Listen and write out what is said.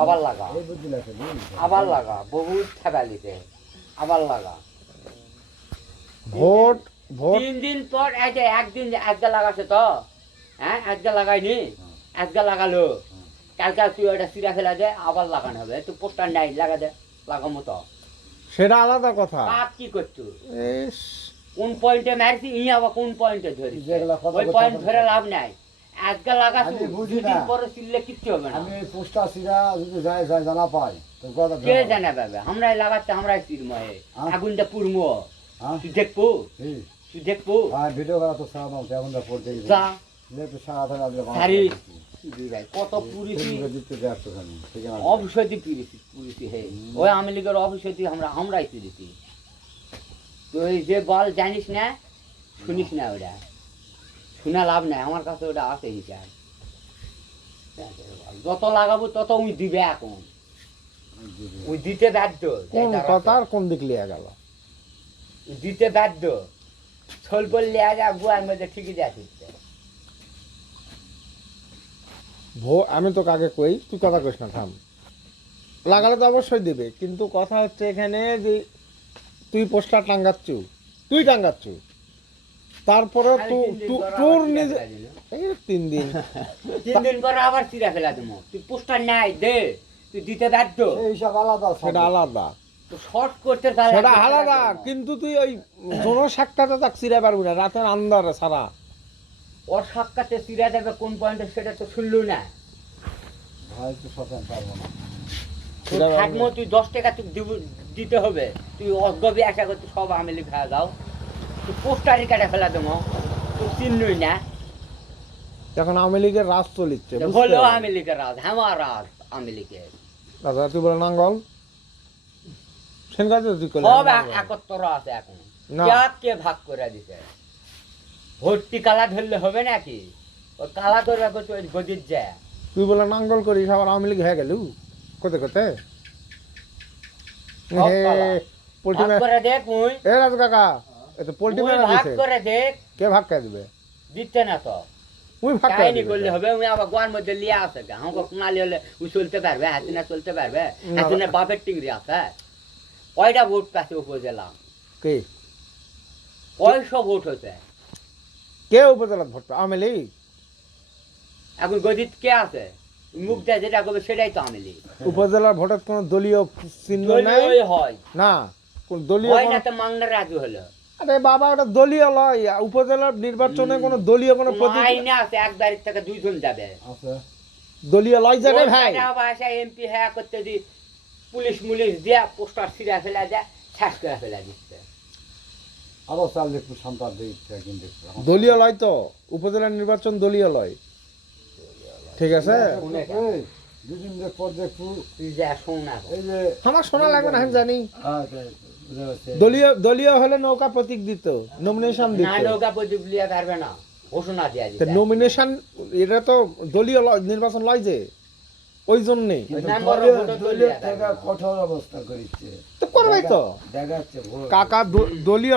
আবার লাগা আবার লাগা বহুত ঠেকালিতে আবার লাগা ভোট ভোট 3 দিন পর একদিন আজকে লাগাছে তো হ্যাঁ আজকে লাগাইনি আজকে লাগালো কালকে তুই ওটা চিরা ফেলা দে আবার লাগানো হবে তুই পোস্টার নাই লাগা দে লাগামো তো সেটা আলাদা কথা। কাজ কি করছো ইস, কোন পয়েন্টে মারছি ই আবার কোন পয়েন্টে ধরি ওই পয়েন্ট ধরে লাভ নাই আজকে লাগাছো আমি বুঝি দুদিন না। পরে চিল্লে কিচ্ছু হবে না আমি পোস্টার সিরা যদি যায় যায় জানা পাই তো কথা কে জানে পাবে আমরাই লাগাচ্ছে আমরাই চিরময়ে হ্যাঁ? আগুনটা পুরমো হ্যাঁ তুই দেখবো এই তুই দেখবো আর ভিডিও করা তো সারা নাও তেমন দা পড়তে যা যেহেতু সারা ধরে আজকে সারি দুই ভাই কত পুরিছি দিতে যাচ্ছ খালি ঠিক আছে অফিসতি পুরিছি হে ওই আওয়ামী লীগের অফিসতি আমরাই পুরিছি তুই যে বল জানিস না শুনিস না ওটা শুনে লাভ নাই আমার কাছে ওটা আছে হিসাব যত লাগাবো তত উই দিবে এখন ওই দিতে বাধ্য কোন কথা আর কোন দিক লিয়া গেল? দিতে বাধ্য ছল পড়লে আগে গুয়ার মধ্যে ঠিকই যাচ্ছে আমি তো কাকে কই, তুই কথা কইস না, থাম। লাগালে তো অবশ্যই দিবে, কিন্তু কথা হচ্ছে এখানে যে তুই পোস্টার টাঙ্গাচ্ছু, তুই টাঙ্গাচ্ছু, তারপরে তোর নিজে এই 3 দিন 3 দিন পরে আবার চিরা ফেলা দেবো তুই পোস্টার নাই দে তুই দিতে বাধ্য এই হিসাব আলাদা সেটা আলাদা, তো শর্ট করতে সেটা আলাদা, কিন্তু তুই ওই জনসাক্ষাতে তাক চিরা পারবি না রাতের আন্দারে সারা। ওর সাক্ষাতে চিরা দেবে কোন পয়েন্টে সেটা তো শুনলু না ভাই তো সতেন পারবো না থাকবো তুই 10 টাকা তুই দিতে হবে তুই অগবি আশা করতে সব আমেলি খাওয়া দাও তুই পোস্টারই কাটা ফেলা দেবো তুই চিনলুই না এখন আওয়ামী লীগের রাজ চলিচ্ছে, হলো আমেলিকের রাজ আমার রাজ আমেলিকের দাদা তুই বলে নাঙ্গল সেন কাজে তুই করলি সব একত্র আছে এখন না। কে ভাগ করে দিতে ভর্তি কালা ধরলে হবে নাকি ওই কালা করে করতে ওই গদির যায় তুই বলে নাঙ্গল করিস আবার আওয়ামী লীগ হয়ে গেলু কোতে কোতে। সব কালা। পোল্ট্রি ভাগ করে দেখ মুই এ রাজ কাকা এতো পোল্ট্রি মুই মেরে ভাগ দিছে, করে দেখ কে ভাগ কে দিবে? দিতে না তো তুই ভাগ কে কাহিনী দিবে? করলে হবে উনি আবার গোয়ার মধ্যে লিয়ে আসে গা আমাকে কুমালি হলে উই চলতে পারবে হাসিনা চলতে পারবে না। হাসিনা বাপের টিংরি আছে কয়টা ভোট পাচ্ছে উপজেলা কে 100 ভোট হয়েছে কে উপজেলা ভোট পায়? আওয়ামী লীগ। এখন গদিত কে আছে মুখ দেয় যেটা করবে সেটাই তো আমেলি উপজেলার ভোটের কোনো দলীয় চিহ্ন নাই দলীয় হয় না, কোন দলীয় হয় না কোনো- তো মাংনা রাজু হলো আরে বাবা ওটা দলীয় লয়, উপজেলার নির্বাচনে কোনো দলীয় কোনো প্রতীক আইনে আছে এক বাড়ির থেকে 2 জন যাবে আছে দলীয় লয় যাবে ভাই। এমপি হ্যাঁ করতে দি পুলিশ মুলিশ দিয়া পোস্টার ছিঁড়া ফেলা যায় শেষ করে ফেলা দিচ্ছে আরো চাল একটু সন্তান দিচ্ছে কিন্তু দলীয় লয় তো, উপজেলার নির্বাচন দলীয় লয়, ঠিক আছে? দুদিন পর দেখু তুই যা শোন না এই যে আমার শোনা লাগবে না, আমি জানি হ্যাঁ, দলীয় দলীয় হলে নৌকা প্রতীক দিত, নমিনেশন দিত, না নৌকা প্রদীপ লিয়া পারবে না ঘোষণা দেওয়া তো দিচ্ছে নমিনেশন এটা তো দলীয় নির্বাচন লয় যে, ওই জন্যে দলীয় থেকে কঠোর অবস্থা করিচ্ছে তো করবেই তো দেখাচ্ছে কাকা দলীয়